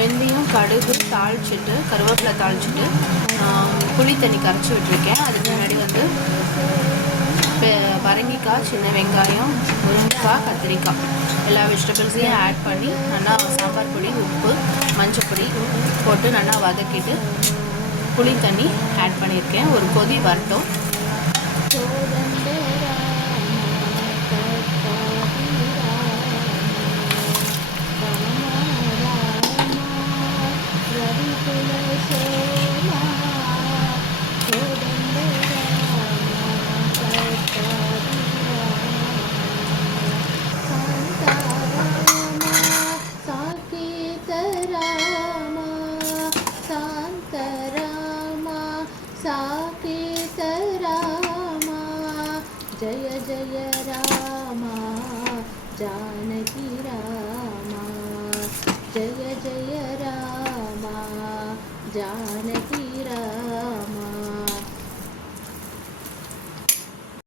வெந்தயம் கடுகு தாளிச்சிட்டு கருவேப்பிலை தாளிச்சிட்டு புளி தண்ணி கரைச்சி விட்டுருக்கேன். அதுக்கு முன்னாடி வந்து பரங்கிக்காய், சின்ன வெங்காயம், முருங்கைக்காய், கத்திரிக்காய் எல்லா வெஜிடபிள்ஸையும் ஆட் பண்ணி நல்லா சாம்பார் பொடி, உப்பு, மஞ்சள் பொடி போட்டு நல்லா வதக்கிட்டு புளி தண்ணி ஆட் பண்ணியிருக்கேன். ஒரு கொதி வரட்டும். जय जय रामा जानकी रामा, जय जय रामा जानकी रामा।